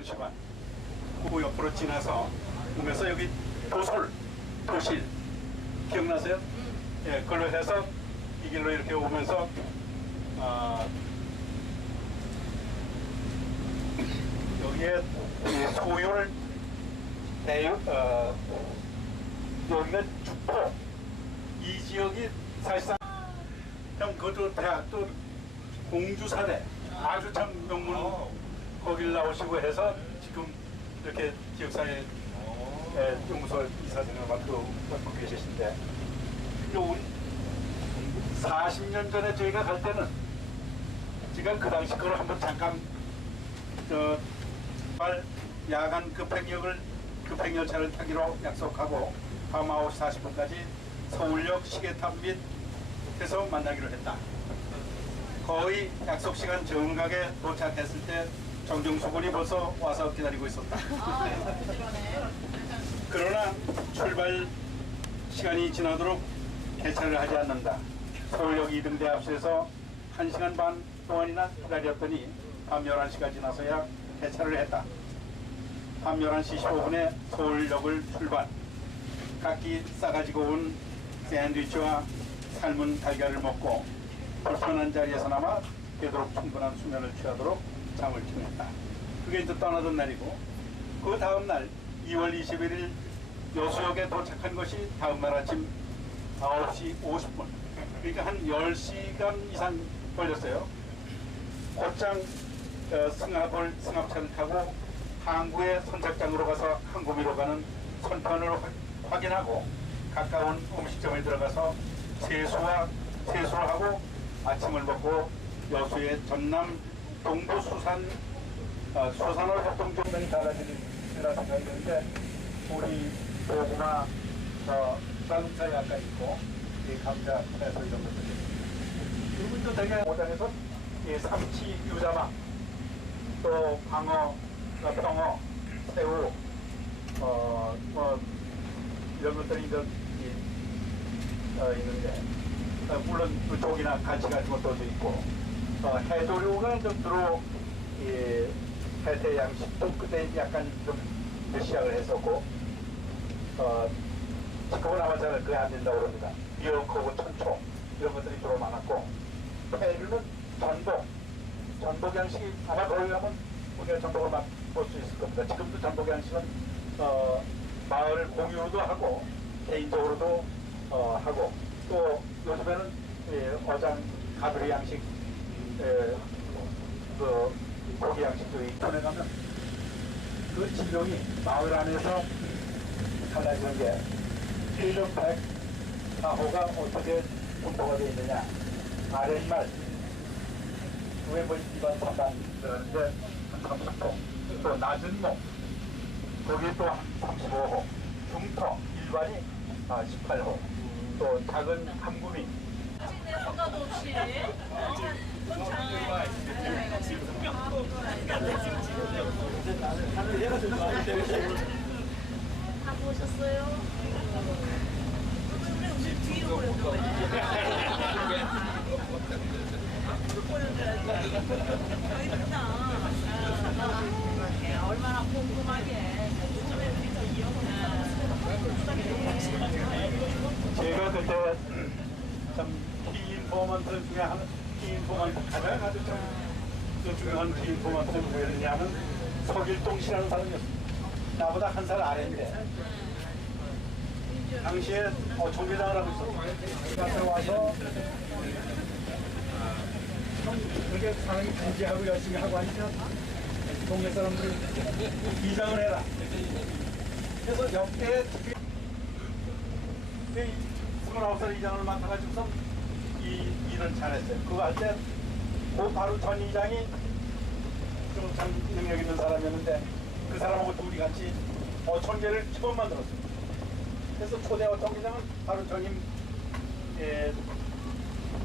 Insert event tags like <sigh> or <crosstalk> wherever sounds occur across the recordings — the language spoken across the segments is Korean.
이런 시간 그 옆으로 지나서 오면서 여기 도솔 도실. 기억나세요? 예, 그걸로 해서 이 길로 이렇게 오면서 아, 여기에 이 소율 대유 어, 여기가 주포. 이 지역이 사실상 형 그것도 대학 또 공주사대 아주 참 명문 거길 나오시고 해서 지금 이렇게 지역사회 에, 연구소 이사장을 맡고 맡고 계시신데 요 우리 40년 전에 저희가 갈 때는 제가 그 당시 그걸 한번 잠깐 저말 야간 급행역을 급행열차를 타기로 약속하고 밤 9시 40분까지 서울역 시계탑 및 해서 만나기로 했다. 거의 약속 시간 정각에 도착했을 때 정중수 군이 벌써 와서 기다리고 있었다. 그러나 출발 시간이 지나도록 개차를 하지 않는다. 서울역 이등대 앞에서 1시간 반 동안이나 기다렸더니 밤 11시가 지나서야 개차를 했다. 밤 11시 15분에 서울역을 출발. 각기 싸가지고 온 샌드위치와 삶은 달걀을 먹고 불편한 자리에서나마 되도록 충분한 수면을 취하도록 잠을 청했다. 그게 이제 떠나던 날이고 그 다음 날 2월 21일 여수역에 도착한 것이 다음 날 아침 9시 50분. 그러니까 한 10시간 이상 걸렸어요. 곧장 어, 승합을 승합차를 타고 항구의 선착장으로 가서 항구미로 가는 선편을 확- 확인하고 가까운 음식점에 들어가서 세수와 세수를 하고 아침을 먹고 여수의 전남 동부 수산 어, 수산업 협동조명이 달라지리라 생각이 드는데 우리 고구마 어, 쌀국차에 아까 있고 이 감자 해서 이런 것들이 그리고 또 되게 모장에서 이 삼치 유자막 또 방어, 어, 병어, 새우 어, 뭐 이런 것들이 이제 이, 어, 있는데 어, 물론 그 조기나 갈치 같은 것도 있고 어, 해조류가 좀 주로 이 해태 양식도 그때 약간 좀 시작을 했었고 어, 지금은 아마 잘 그게 안 된다고 그럽니다. 미역하고 천초 이런 것들이 주로 많았고 해류는 전복 전복 양식이 아마 거기 가면 우리가 전복을 맛볼 수 있을 겁니다. 지금도 전복 양식은 어, 마을 공유도 하고 개인적으로도 어, 하고 또 요즘에는 예, 어장 가브리 양식 예, 그 고기 양식도 있던에 가면 그 진동이 마을 안에서 달라지는 게 필름 104호가 어떻게 분포가 되어 있느냐. 아랫말. 뭐 일반 선반 들었는데 한 30호 또 낮은 목. 거기 또 35호. 중터 일반이 아, 18호. 또 작은 함구미 생각도 없이 다 보셨어요? 제가 그때 참 키인포먼트 중에 하 나 키인포먼트 가장 아주 참그 중요한 키인포먼트는 누구였냐면 서길동 씨라는 사람이었습니다. 나보다 한 살 아래인데 당시에 어, 총회장을 하고 있었어요. 와서 그렇게 사람이 진지하고 열심히 하고 하니까 동네 사람들이 이장을 해라. 그래서 그 29살 이장을 맡아가지고서 이 일을 잘했어요. 그거 할 때, 그 바로 전 이장이 좀참 능력 있는 사람이었는데, 그 사람하고 둘이 같이 어촌계를 처음 만들었어요. 그래서 초대 어촌계장은 바로 전임, 예,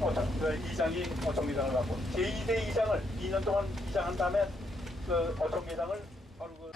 어촌, 그 이장이 어촌계장을 하고, 제2대 이장을 2년 동안 이장한 다음에 그 어촌계장을 바로 그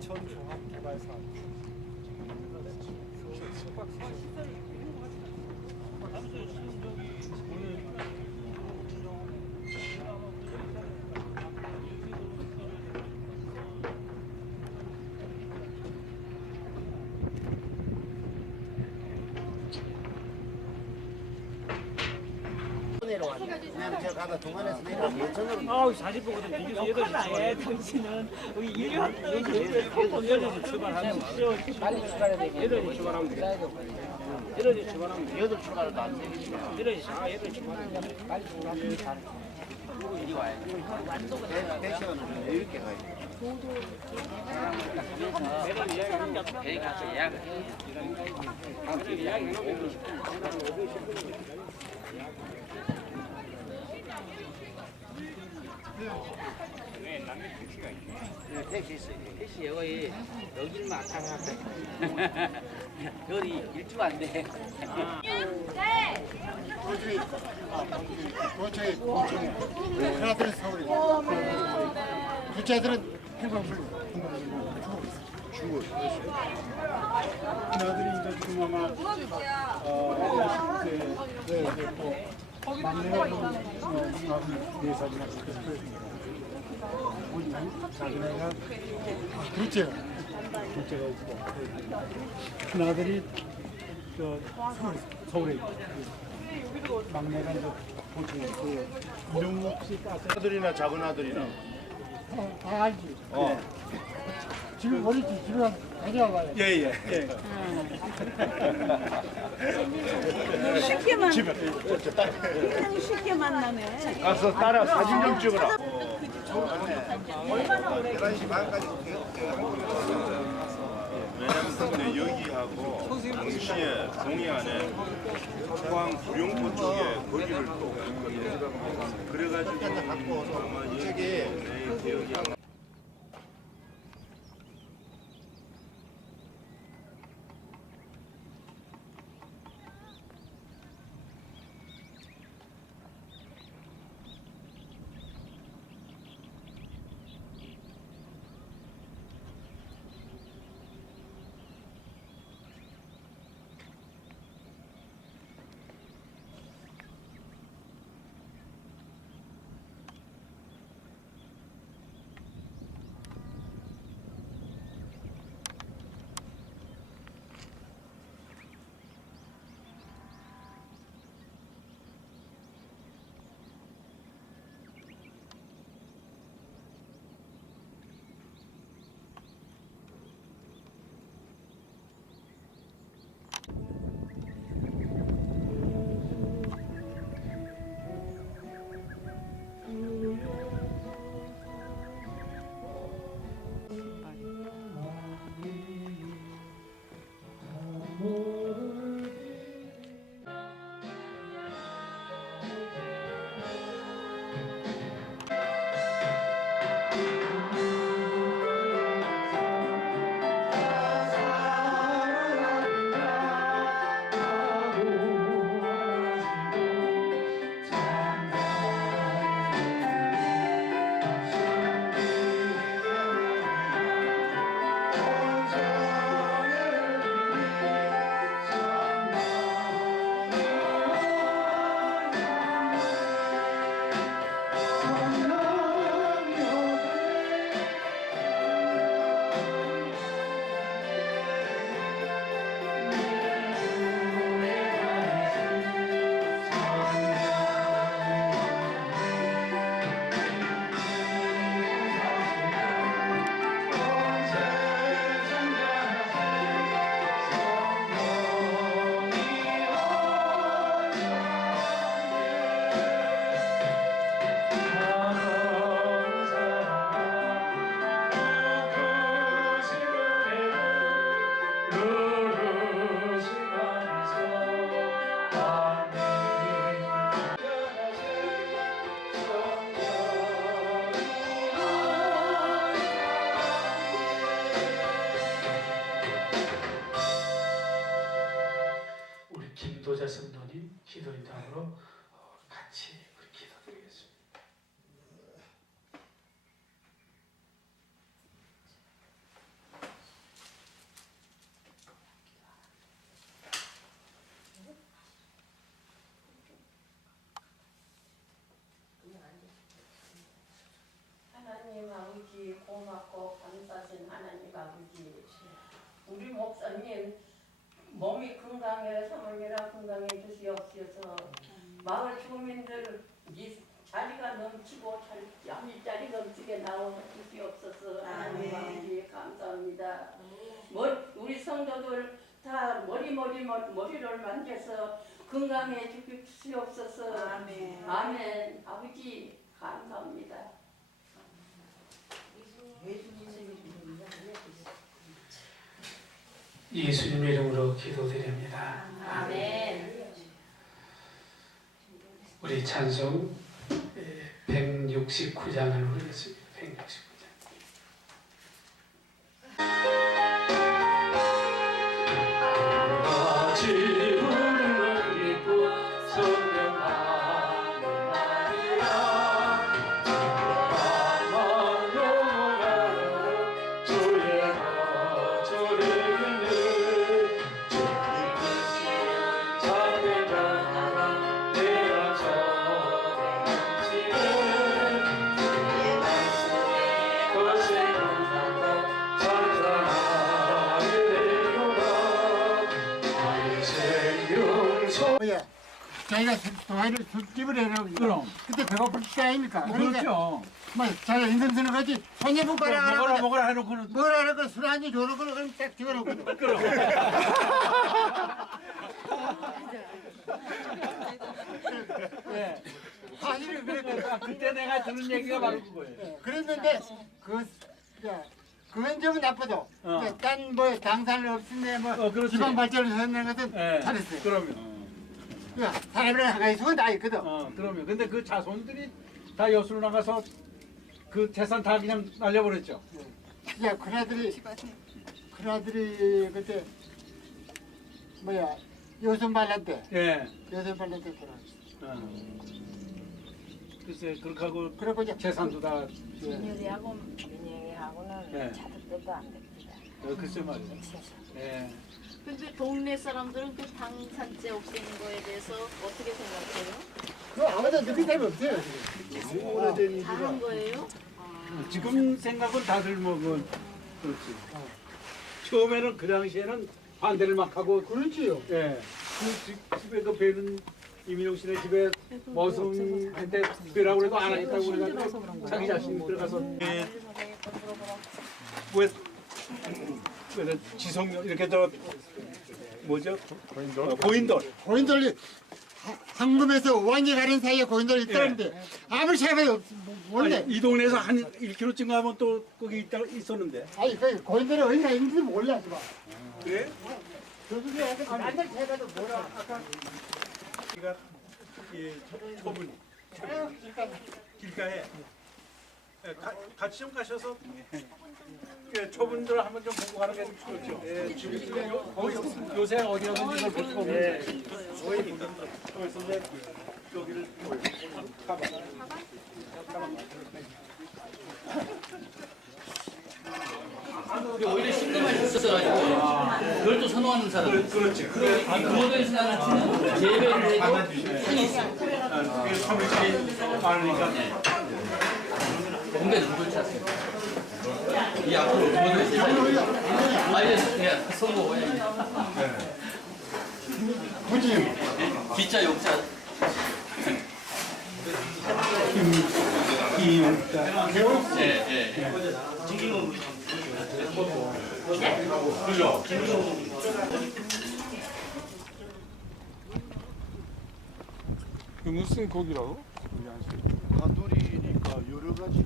이천 종합 개발 사업. 내려왔 네. 그냥 저 가다 동안에서 내려와 예천으로 아우 40분거든 비교서 8시 당신은 우리 활동이 조금 8시 출발하면 빨리 출발해야 되겠네. 8시 출발하면 되겠다 8시 출발하면 돼 여덟 출발도 안 되겠지. 8시 아 8시 출발하면 돼 빨리 출발하면 잘. 이리 와야 돼. 백- 백 시간은 좀 여유 있게 가야 돼. 네, 택시 있어요. 택시 여기 여기만 타고 여기 일주가 안 돼. 도저히 도저히 하나들은 서울이 둘째들은 행방불 죽어 그나들이 이제 지금 아마 어, 이제 네, 이제 그래서 우리 작은애가 아, 둘째가 둘째가 있고. 큰 아들이 저 서울, 서울에 있고. 막내가 이제 보충에 있고. 이동욱 씨 아들이나 작은 아들이나? 다 알지. 어. 지금 어리지 가져와봐요 예예 예. 쉽게 만 그냥 쉽게 만나네. 가서 따라 사진 좀 찍어라 11시 반까지 왜냐면 여기하고 동시에 동해안에 포항 구룡포 쪽에 거기를 또 갔거든요. 그래가지고 아마 여기 내 기억이 안 나. 고맙고 감사하신 하나님 아버지 우리 목사님 몸이 건강해 사모님이라 건강해 주시옵소서. 마을 주민들 이 자리가 넘치고 잘 일자리 넘치게 나와 주시옵소서. 하나님 아버지 감사합니다. 머, 우리 성도들 다 머리 머리 머리, 머리를 만져서 건강해 주시옵소서. 아멘. 아멘. 아버지 감사합니다 예수님 이름으로 기도드립니다. 아멘 우리 찬송 169장을 부르겠습니다. 술집을 해놓고 그럼 그때 배고플 때 아닙니까? 그렇죠 뭐 자기가 인생 쓰는 거지 손님 먹어라 먹어라 먹어라 해놓고는 먹어라 해놓고 술 한잔 줘놓고 그럼 딱 집어넣거든 예. <laughs> 사실은 그랬거든 그때 내가 들은 얘기가 바로 그거예요. 예, 그랬는데 그 야, 그건 좀 나쁘죠. 딴뭐 당산을 없앤데 뭐 지방 발전을 했는 것은 잘했어요. 그러면. 야, 사람을 한가지 수건 다 있거든. 어, 그러면. 근데 그 자손들이 다 여수로 나가서 그 재산 다 그냥 날려버렸죠. 야, 큰아들이 큰아들이 그때 뭐야 요선 발란 때 예. 요선 발란 때 돌아왔어. 어. 글쎄, 그렇게 하고 그리고 이제 재산도 다, 예. 민영이하고 민영이하고는 예. 자식들도 안. 어, 글쎄 말이야. 예. 근데 동네 사람들은 그 방산재 없애는 거에 대해서 어떻게 생각해요? 그 아무도 느낀 사람이 없어요. 지금. 오래된 일이라. 잘한 거예요? 지금 생각은 다들 뭐, 그, 그렇지. 처음에는 그 당시에는 반대를 막 하고, 그렇지요. 예. 그 집- 집에 그 배는 이민용 씨네 집에 머슴한테 배라고 해도 안 하겠다고 그래가지고 자기 자신이 들어가서 예. 왜, 왜 지성 이렇게 저 뭐죠? 고인돌. 고인돌. 고인돌이 하- 황금에서 왕이 가는 사이에 고인돌이 있다는데 아무리 생각해도 없- 몰래. 아니, 이 동네에서 한 1km쯤 가면 또 거기 있다 있었는데. 아니 그 고인돌이 어디가 있는지 몰라 지금. 그래? 저쪽에 와서 완전 해가도 몰라. 우리가 이 초분 길가에 예, 가, 같이 좀 가셔서 예, 초분들 한번 좀 보고 가는 게 좋죠. 예, 지금 요, 요새 어디라든지 이걸 볼 수가 없는데 보이니까 거기서 이제 여기를 가봐. 오히려 신경을 있어가지고 그걸 또 선호하는 사람. 그렇지. 그래. 이 구호도에서 나가는 재배를 해도 상이 있어. 그게 사무실이 많으니까. 공대 누굴 찾아요? 이 앞으로 구호도에서 아예 그냥 선거 굳이 기자 욕자 예, 예. 무슨 고기라고? 가두리니까 여러 가지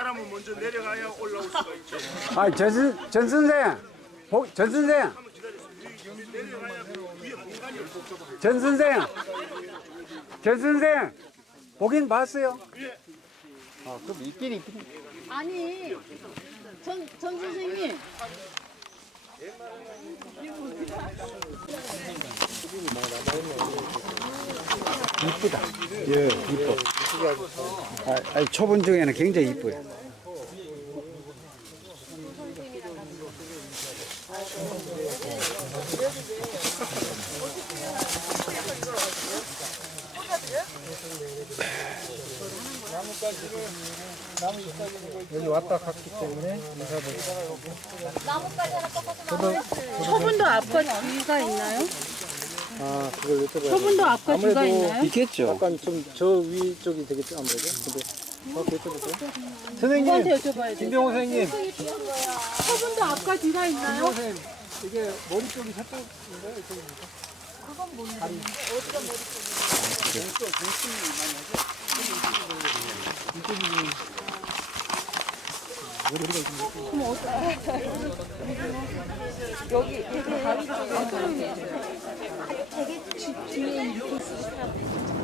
사람은 먼저 내려가야 올라올 수가 있죠. 아, 전, 전 선생, 전 선생, 전 선생, 전 선생, 보긴 봤어요. 아, 그럼 있긴 있긴. 아니, 전, 전 선생님. 이쁘다. 예, 이뻐. 아, 아니, 초본 중에는 굉장히 이뻐요. 여기 왔다 갔기 때문에 처분도 앞과 뒤가 있나요? 아 그걸 여쭤봐야 처분도 앞과 뒤가 있나요? 있겠죠. 약간 좀 저 위쪽이 되겠죠 아무래도. 근데 정확히 여쭤볼까요? 선생님, 누구한테 여쭤봐야 돼? 김병호 선생님, 처분도 앞과 뒤가 있나요? 선생님 이게 머리 쪽이 저쪽인가요? 이쪽입니까? 여기 되게 뒤에 이렇 게 있으시다.